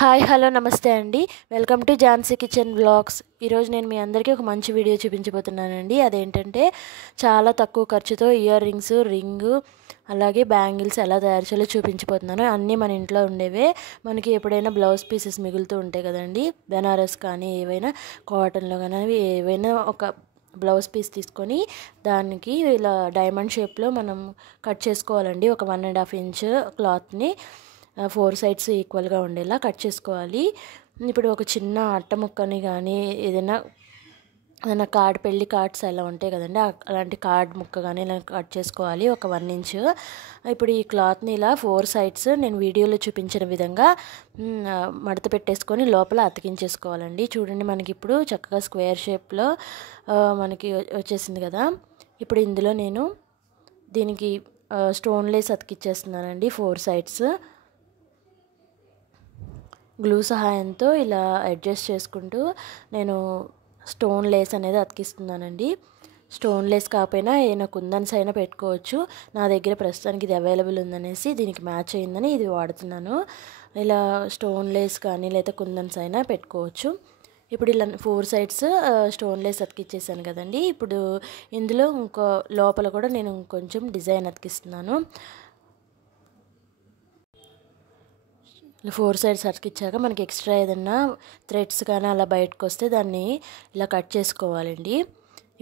Hi hello నమస్తే అండి. Welcome to Jhansi kitchen vlogs. ఈరోజు నేను మీ అందరికీ ఒక మంచి వీడియో చూపించబోతున్నానండి. అదేంటంటే చాలా తక్కువ ఖర్చుతో ఇయర్ రింగ్స్, రింగు, అలాగే బ్యాంగిల్స్ ఎలా తయారు చేయాలో చూపించబోతున్నాను. అన్నీ మన ఇంట్లో ఉండేవే. మనకి ఎప్పుడైనా బ్లౌజ్ పీసెస్ మిగులుతూ ఉంటాయి కదండి, బెనారస్ కానీ ఏవైనా కాటన్లో కానీ అవి ఏవైనా ఒక బ్లౌజ్ పీస్ తీసుకొని దానికి ఇలా డైమండ్ షేప్లో మనం కట్ చేసుకోవాలండి. ఒక 1.5 ఇంచ్ క్లాత్ని 4 సైడ్స్ ఈక్వల్గా ఉండేలా కట్ చేసుకోవాలి. ఇప్పుడు ఒక చిన్న అట్ట ముక్కని కానీ ఏదైనా కార్డ్, పెళ్లి కార్డ్స్ అలా ఉంటాయి కదండి, అలాంటి కార్డ్ ముక్క కానీ ఇలా కట్ చేసుకోవాలి ఒక 1 ఇంచ్. ఇప్పుడు ఈ క్లాత్ని ఇలా 4 సైడ్స్ నేను వీడియోలో చూపించిన విధంగా మడత పెట్టేసుకొని లోపల అతికించేసుకోవాలండి. చూడండి, మనకి ఇప్పుడు చక్కగా స్క్వేర్ షేప్లో మనకి వచ్చేసింది కదా. ఇప్పుడు ఇందులో నేను దీనికి స్టోన్ లేస్ అతికిచ్చేస్తున్నానండి 4 సైడ్స్. గ్లూ సహాయంతో ఇలా అడ్జస్ట్ చేసుకుంటూ నేను స్టోన్ లేస్ అనేది అతికిస్తున్నానండి. స్టోన్ లేస్ కాకపోయినా ఏమైనా కుందన్స్ అయినా పెట్టుకోవచ్చు. నా దగ్గర ప్రస్తుతానికి ఇది అవైలబుల్ ఉందనేసి దీనికి మ్యాచ్ అయిందని ఇది వాడుతున్నాను. ఇలా స్టోన్ లేస్ కానీ లేదా కుందన్స్ అయినా పెట్టుకోవచ్చు. ఇప్పుడు ఇలా 4 సైడ్స్ స్టోన్ లేస్ అతికిచ్చేసాను కదండి. ఇప్పుడు ఇందులో ఇంకో లోపల కూడా నేను కొంచెం డిజైన్ అతికిస్తున్నాను. 4 సైడ్స్ అతికిచ్చాక మనకి ఎక్స్ట్రా ఏదన్నా థ్రెడ్స్ కానీ అలా బయటకు వస్తే దాన్ని ఇలా కట్ చేసుకోవాలండి.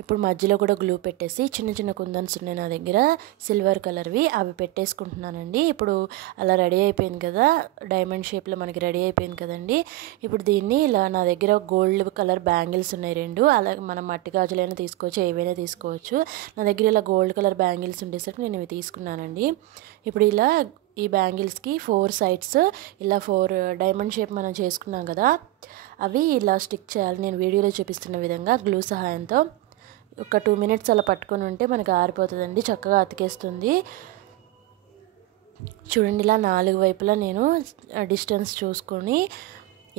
ఇప్పుడు మధ్యలో కూడా గ్లూ పెట్టేసి చిన్న చిన్న కుందన్స్ ఉన్నాయి నా దగ్గర, సిల్వర్ కలర్వి, అవి పెట్టేసుకుంటున్నానండి. ఇప్పుడు అలా రెడీ అయిపోయింది కదా, డైమండ్ షేప్లో మనకి రెడీ అయిపోయింది కదండి. ఇప్పుడు దీన్ని ఇలా నా దగ్గర గోల్డ్ కలర్ బ్యాంగిల్స్ ఉన్నాయి 2. అలాగే మనం మట్టి గాజులైనా తీసుకోవచ్చు, ఏవైనా తీసుకోవచ్చు. నా దగ్గర ఇలా గోల్డ్ కలర్ బ్యాంగిల్స్ ఉండేసరికి నేను ఇవి తీసుకున్నానండి. ఇప్పుడు ఇలా ఈ బ్యాంగిల్స్కి 4 సైడ్స్ ఇలా 4 డైమండ్ షేప్ మనం చేసుకున్నాం కదా, అవి ఇలా స్టిక్ చేయాలి నేను వీడియోలో చూపిస్తున్న విధంగా గ్లూ సహాయంతో. ఒక 2 మినిట్స్ అలా పట్టుకొని ఉంటే మనకి ఆరిపోతుందండి, చక్కగా అతికేస్తుంది. చూడండి, ఇలా 4 వైపులా నేను డిస్టెన్స్ చూసుకొని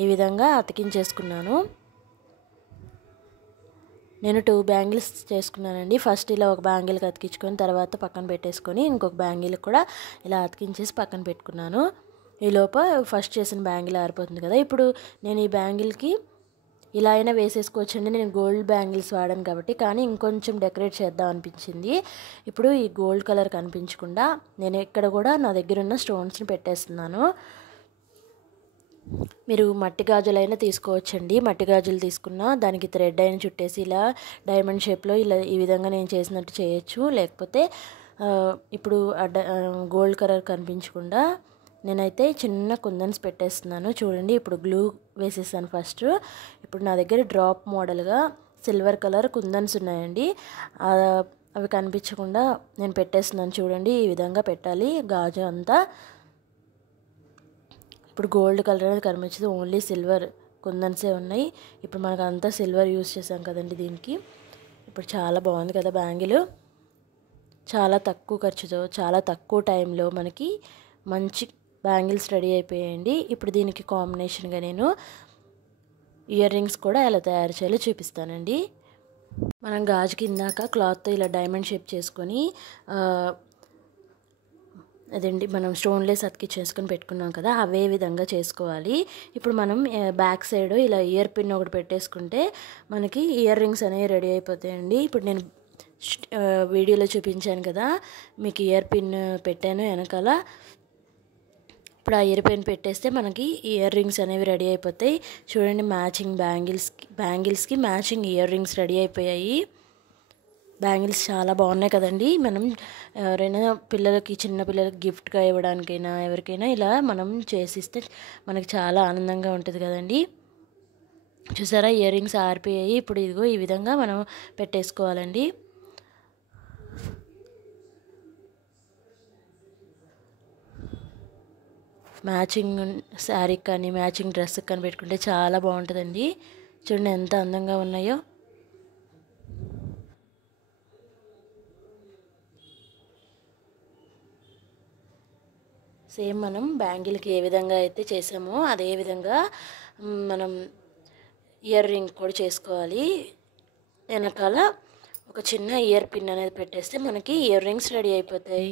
ఈ విధంగా అతికించేసుకున్నాను. నేను 2 బ్యాంగిల్స్ చేసుకున్నానండి. ఫస్ట్ ఇలా ఒక బ్యాంగిల్కి అతికించుకొని తర్వాత పక్కన పెట్టేసుకొని ఇంకొక బ్యాంగిల్ కూడా ఇలా అతికించేసి పక్కన పెట్టుకున్నాను. ఈలోప ఫస్ట్ చేసిన బ్యాంగిల్ ఆరిపోతుంది కదా. ఇప్పుడు నేను ఈ బ్యాంగిల్కి ఇలా అయినా వేసేసుకోవచ్చండి. నేను గోల్డ్ బ్యాంగిల్స్ వాడాను కాబట్టి, కానీ ఇంకొంచెం డెకరేట్ చేద్దాం అనిపించింది. ఇప్పుడు ఈ గోల్డ్ కలర్ కనిపించకుండా నేను ఇక్కడ కూడా నా దగ్గర ఉన్న స్టోన్స్ని పెట్టేస్తున్నాను. మీరు మట్టి గాజులైనా తీసుకోవచ్చండి. మట్టి గాజులు తీసుకున్నా దానికి థ్రెడ్ అయిన చుట్టేసి ఇలా డైమండ్ షేప్లో ఇలా ఈ విధంగా నేను చేసినట్టు చేయొచ్చు. లేకపోతే ఇప్పుడు గోల్డ్ కలర్ కనిపించకుండా నేనైతే చిన్న కుందన్స్ పెట్టేస్తున్నాను. చూడండి, ఇప్పుడు గ్లూ వేసేసాను ఫస్ట్. ఇప్పుడు నా దగ్గర డ్రాప్ మోడల్గా సిల్వర్ కలర్ కుందన్స్ ఉన్నాయండి, అవి కనిపించకుండా నేను పెట్టేస్తున్నాను. చూడండి, ఈ విధంగా పెట్టాలి గాజు అంతా. ఇప్పుడు గోల్డ్ కలర్ అనేది కనిపించదు, ఓన్లీ సిల్వర్ కుందన్సే ఉన్నాయి. ఇప్పుడు మనకు అంతా సిల్వర్ యూస్ చేసాం కదండి దీనికి. ఇప్పుడు చాలా బాగుంది కదా బ్యాంగిల్. చాలా తక్కువ ఖర్చుతో చాలా తక్కువ టైంలో మనకి మంచి బ్యాంగిల్స్ రెడీ అయిపోయాయండి. ఇప్పుడు దీనికి కాంబినేషన్గా నేను ఇయర్ రింగ్స్ కూడా ఎలా తయారు చేయాలో చూపిస్తానండి. మనం గాజు కిందాక క్లాత్తో ఇలా డైమండ్ షేప్ చేసుకొని అదండి మనం స్టోన్ లేస్ అతికించేసుకొని పెట్టుకున్నాం కదా, అవే విధంగా చేసుకోవాలి. ఇప్పుడు మనం బ్యాక్ సైడ్ ఇలా ఇయర్ పిన్ ఒకటి పెట్టేసుకుంటే మనకి ఇయర్ రింగ్స్ అనేవి రెడీ అయిపోతాయండి. ఇప్పుడు నేను వీడియోలో చూపించాను కదా, మీకు ఇయర్ పిన్ పెట్టాను వెనకాల. ఇప్పుడు ఆ ఇయర్ పిన్ పెట్టేస్తే మనకి ఇయర్ రింగ్స్ అనేవి రెడీ అయిపోతాయి. చూడండి, మ్యాచింగ్ బ్యాంగిల్స్కి మ్యాచింగ్ ఇయర్ రింగ్స్ రెడీ అయిపోయాయి. బ్యాంగిల్స్ చాలా బాగున్నాయి కదండి. మనం ఎవరైనా పిల్లలకి, చిన్న పిల్లలకి గిఫ్ట్గా ఇవ్వడానికైనా ఎవరికైనా ఇలా మనం చేసిస్తే మనకి చాలా ఆనందంగా ఉంటుంది కదండి. చూసారా, ఇయర్ రింగ్స్ ఆరిపోయాయి. ఇప్పుడు ఇదిగో ఈ విధంగా మనం పెట్టేసుకోవాలండి. మ్యాచింగ్ శారీకి కానీ మ్యాచింగ్ డ్రెస్కి కానీ పెట్టుకుంటే చాలా బాగుంటుందండి. చూడండి ఎంత అందంగా ఉన్నాయో. సేమ్ మనం బ్యాంగిల్కి ఏ విధంగా అయితే చేసామో అదే విధంగా మనం ఇయర్ రింగ్ కూడా చేసుకోవాలి. వెనకాల ఒక చిన్న ఇయర్ పిన్ అనేది పెట్టేస్తే మనకి ఇయర్ రింగ్స్ రెడీ అయిపోతాయి.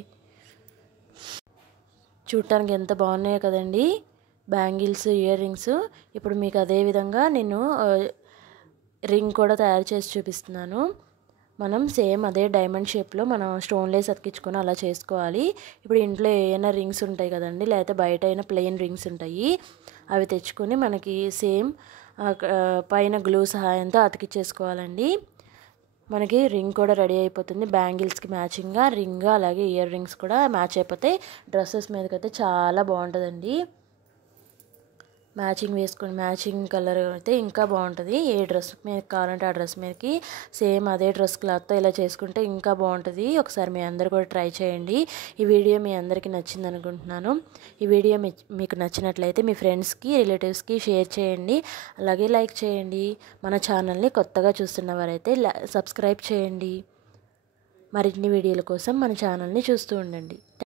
చూడటానికి ఎంత బాగున్నాయో కదండి. Bangles, ear rings. ఇప్పుడు మీకు అదే విధంగా నేను రింగ్ కూడా తయారు చేసి చూపిస్తున్నాను. మనం సేమ్ అదే డైమండ్ షేప్లో మనం స్టోన్ లేస్ అతికించుకొని అలా చేసుకోవాలి. ఇప్పుడు ఇంట్లో ఏమైనా రింగ్స్ ఉంటాయి కదండి, లేకపోతే బయట అయినా ప్లెయిన్ రింగ్స్ ఉంటాయి, అవి తెచ్చుకొని మనకి సేమ్ పైన గ్లూ సహాయంతో అతికించేసుకోవాలండి. మనకి రింగ్ కూడా రెడీ అయిపోతుంది. బ్యాంగిల్స్కి మ్యాచింగ్గా రింగ్ అలాగే ఇయర్ రింగ్స్ కూడా మ్యాచ్ అయిపోతాయి. డ్రెస్సెస్ మీదకైతే చాలా బాగుంటుందండి. మ్యాచింగ్ వేసుకొని మ్యాచింగ్ కలర్ అయితే ఇంకా బాగుంటుంది. ఏ డ్రెస్ మీద కావాలంటే ఆ డ్రెస్ మీదకి సేమ్ అదే డ్రెస్ క్లాత్తో ఇలా చేసుకుంటే ఇంకా బాగుంటుంది. ఒకసారి మీ అందరు కూడా ట్రై చేయండి. ఈ వీడియో మీ అందరికీ నచ్చింది అనుకుంటున్నాను. ఈ వీడియో మీకు నచ్చినట్లయితే మీ ఫ్రెండ్స్కి, రిలేటివ్స్కి షేర్ చేయండి. అలాగే లైక్ చేయండి. మన ఛానల్ని కొత్తగా చూస్తున్న వారైతే సబ్స్క్రైబ్ చేయండి. మరిన్ని వీడియోల కోసం మన ఛానల్ని చూస్తూ ఉండండి.